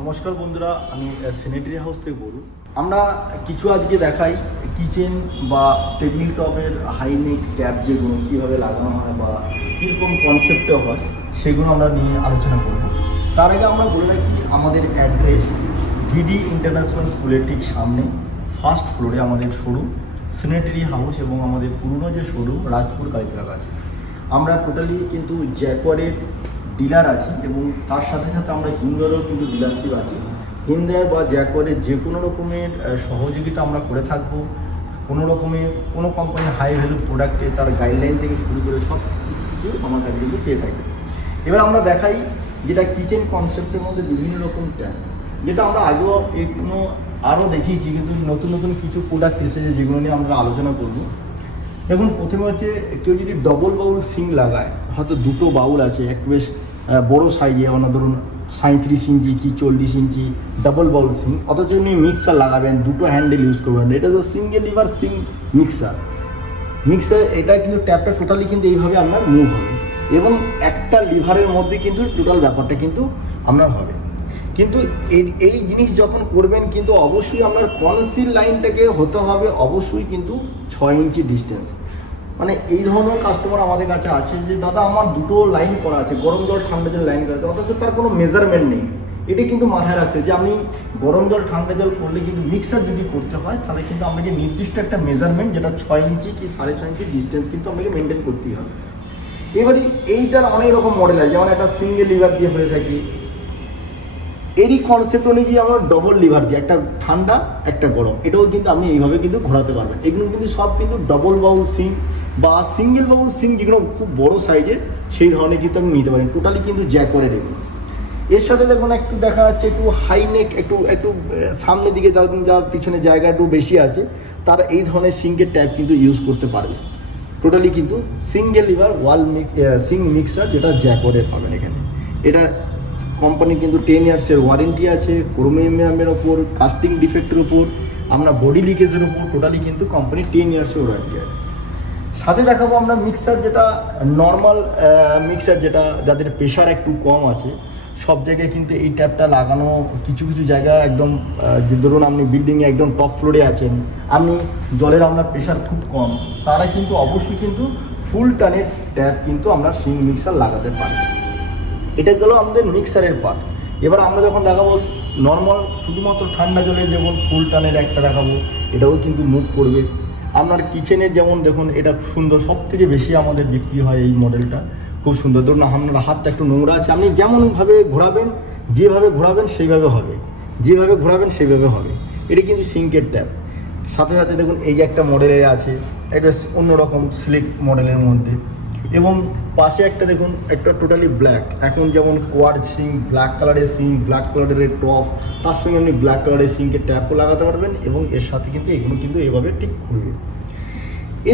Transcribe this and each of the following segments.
নমস্কার বন্ধুরা, আমি স্যানিটারি হাউস থেকে বলুন। আমরা কিছু আজকে দেখাই কিচেন বা টেবিল টপের হাইনেক ট্যাপ যেগুলো কীভাবে লাগানো হয় বা কীরকম কনসেপ্টে হয় সেগুলো আমরা নিয়ে আলোচনা করব। তার আগে আমরা বলে রাখি আমাদের অ্যাড্রেস ভিডি ইন্টারন্যাশনাল স্কুলের ঠিক সামনে ফার্স্ট ফ্লোরে আমাদের শোরুম স্যানিটারি হাউস এবং আমাদের পুরনো যে শোরুম রাজপুর কালীতলার কাছে। আমরা টোটালি কিন্তু জ্যাকোয়ারের ডিলার আছি এবং তার সাথে সাথে আমরা হিন্দারও কিন্তু ডিলারশিপ আছি। হিন্দার বা জ্যাকোয়ারের যে কোনো রকমের সহযোগিতা আমরা করে থাকবো। কোনো রকমের কোনো কোম্পানির হাই ভ্যালু প্রোডাক্টে তার গাইডলাইন থেকে শুরু করে সব কিছু আমার কাছে কিন্তু পেয়ে থাকবে। এবার আমরা দেখাই যেটা কিচেন কনসেপ্টের মধ্যে বিভিন্ন রকম ট্যাপ, যেটা আমরা আগেও এগুলো আরও দেখিয়েছি, কিন্তু নতুন নতুন কিছু প্রোডাক্ট এসেছে যেগুলো নিয়ে আমরা আলোচনা করব। দেখুন, প্রথমে হচ্ছে কেউ যদি ডবল বাউল সিঙ্ক লাগায়, হয়তো দুটো বাউল আছে এক বেশ বড়ো সাইজে, আমরা ধরুন 37 ইঞ্চি কি 40 ইঞ্চি ডাবল বাউল সিঙ্ক, অথচ আপনি মিক্সার লাগাবেন, দুটো হ্যান্ডেল ইউজ করবেন, এটা তো সিঙ্গেল লিভার সিঙ্ক মিক্সার। এটা কিন্তু ট্যাপটা টোটালি কিন্তু এইভাবে আপনার মুভ হবে এবং একটা লিভারের মধ্যে কিন্তু টোটাল ব্যাপারটা কিন্তু আপনার হবে। কিন্তু এই জিনিস যখন করবেন কিন্তু অবশ্যই আপনার কনসিল লাইনটাকে হতে হবে অবশ্যই কিন্তু 6 ইঞ্চি ডিস্টেন্স। মানে এই ধরনের কাস্টমার আমাদের কাছে আছে যে দাদা আমার দুটো লাইন করা আছে, গরম জল ঠান্ডা জল লাইন করা আছে, অথচ তার কোনো মেজারমেন্ট নেই। এটা কিন্তু মাথায় রাখতে যে আমি গরম জল ঠান্ডা জল করলে কিন্তু মিক্সার যদি করতে হয় তাহলে কিন্তু আপনাকে নির্দিষ্ট একটা মেজারমেন্ট, যেটা 6 ইঞ্চি কি 6.5 ইঞ্চি ডিস্টেন্স কিন্তু আপনাকে মেনটেন করতেই হবে। এবারে এইটার অনেক রকম মডেল আছে, যেমন একটা সিঙ্গেল লিভার দিয়ে হয়ে থাকে, এরই কনসেপ্ট অনুযায়ী আমরা ডবল লিভার দিই, একটা ঠান্ডা একটা গরম, এটাও কিন্তু আপনি এইভাবে কিন্তু ঘোরাতে পারবেন। এগুলো কিন্তু সব কিন্তু ডবল বাউল সিঙ্ক বা সিঙ্গেল বাউল সিঙ্ক, যেগুলো খুব বড়ো সাইজের সেই ধরনের কিন্তু আপনি নিতে পারেন। টোটালি কিন্তু জ্যাকোয়ারের এগুলো। এর সাথে দেখুন একটু দেখা যাচ্ছে একটু হাইনেক, একটু সামনের দিকে যার পিছনে জায়গা একটু বেশি আছে, তারা এই ধরনের সিঙ্কের ট্যাপ কিন্তু ইউজ করতে পারবে। টোটালি কিন্তু সিঙ্গেল লিভার সিঙ্ক মিক্সার, যেটা জ্যাকোয়ারের পাবেন এখানে। এটা কোম্পানির কিন্তু 10 ইয়ার্সের ওয়ারেন্টি আছে, ক্রোমিয়ামের ওপর, কাস্টিং ডিফেক্টের ওপর, আমরা বডি লিকেজের ওপর, টোটালি কিন্তু কোম্পানির 10 ইয়ার্সের ওয়ারেন্টি আছে। সাথে দেখাবো আমরা মিক্সার, যেটা নর্মাল মিক্সার, যেটা যাদের প্রেশার একটু কম আছে, সব জায়গায় কিন্তু এই ট্যাপটা লাগানো। কিছু কিছু জায়গা একদম যে ধরুন আপনি বিল্ডিংয়ে একদম টপ ফ্লোরে আছেন, আপনি জলের আপনার প্রেশার খুব কম, তারা কিন্তু অবশ্যই কিন্তু ফুল টানের ট্যাপ কিন্তু আমরা সিঙ্ক মিক্সার লাগাতে পারি। এটা গেলো আমাদের মিক্সারের পার্ট। এবার আমরা যখন দেখাবো নর্মাল শুধুমাত্র ঠান্ডা জলে, যেমন ফুল টানের একটা দেখাবো, এটাও কিন্তু মুভ করবে। আপনার কিচেনের যেমন দেখুন এটা সুন্দর, সব থেকে বেশি আমাদের বিক্রি হয় এই মডেলটা, খুব সুন্দর। ধরুন আপনার হাতটা একটু নোংরা আছে, আপনি যেমনভাবে ঘোরাবেন, যেভাবে ঘোরাবেন সেইভাবে হবে, যেভাবে ঘোরাবেন সেইভাবে হবে। এটা কিন্তু সিঙ্কের ট্যাপ। সাথে সাথে দেখুন এই যে একটা মডেলের আছে, এটা অন্যরকম স্লিক মডেলের মধ্যে, এবং পাশে একটা দেখুন একটা টোটালি ব্ল্যাক, এখন যেমন কোয়ার্ড সিঙ্ক, ব্ল্যাক কালারের সিঙ্ক, ব্ল্যাক কালারের টপ, তার সঙ্গে আপনি ব্ল্যাক কালারের সিঙ্কের ট্যাপও লাগাতে পারবেন এবং এর সাথে কিন্তু এগুলো কিন্তু এইভাবে ঠিক ঘুরবে।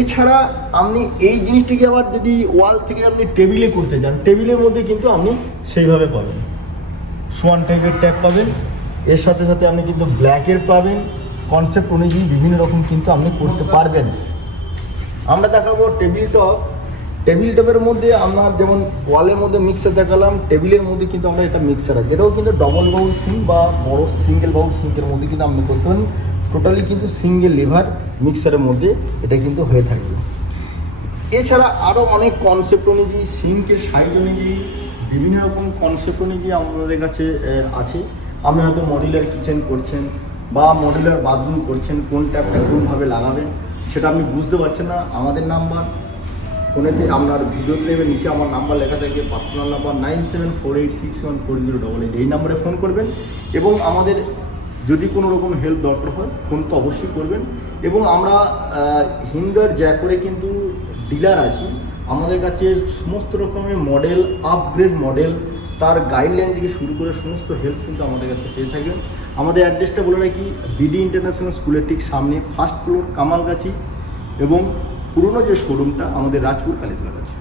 এছাড়া আপনি এই জিনিসটিকে আবার যদি ওয়াল থেকে আপনি টেবিলে করতে চান, টেবিলের মধ্যে কিন্তু আপনি সেইভাবে পাবেন, সোয়ান টাইপের ট্যাপ পাবেন। এর সাথে সাথে আপনি কিন্তু ব্ল্যাকের পাবেন, কনসেপ্ট অনুযায়ী বিভিন্ন রকম কিন্তু আপনি করতে পারবেন। আমরা দেখাবো টেবিল টপের মধ্যে আপনার যেমন ওয়ালের মধ্যে মিক্সার দেখালাম, টেবিলের মধ্যে কিন্তু আমরা এটা মিক্সার আছে, এটাও কিন্তু ডবল বাউল সিঙ্ক বা বড় সিঙ্গেল বাউল সিঙ্কের মধ্যে কিন্তু আপনি করতে পারেন। টোটালি কিন্তু সিঙ্গেল লিভার মিক্সারের মধ্যে এটা কিন্তু হয়ে থাকবে। এছাড়া আরও অনেক কনসেপ্ট অনুযায়ী, সিঙ্কের সাইজ অনুযায়ী, বিভিন্ন রকম কনসেপ্ট অনুযায়ী আমাদের কাছে আছে। আপনি হয়তো মডিউলার কিচেন করছেন বা মডিউলার বাথরুম করছেন, কোন ট্যাপটা কোনভাবে লাগাবেন সেটা আপনি বুঝতে পারছেন না, আমাদের নাম্বার ফোনেতে আপনার ভিডিওতে নেবে, নিচে আমার নাম্বার লেখা থাকে, পার্সোনাল নাম্বার 9748614088, এই নাম্বারে ফোন করবেন এবং আমাদের যদি কোনো রকম হেল্প দরকার হয় ফোন তো অবশ্যই করবেন। এবং আমরা হিন্দার জ্যাকোয়ারে কিন্তু ডিলার আছি, আমাদের কাছে সমস্ত রকমের মডেল, আপগ্রেড মডেল, তার গাইডলাইন থেকে শুরু করে সমস্ত হেল্প কিন্তু আমাদের কাছে পেয়ে থাকবেন। আমাদের অ্যাড্রেসটা বলে রাখি, বিডি ইন্টারন্যাশনাল স্কুলের ঠিক সামনে ফার্স্ট ফ্লোর কামালগাছি, এবং পুরনো যে শোরুমটা আমাদের রাজপুর কালীতলার কাছে।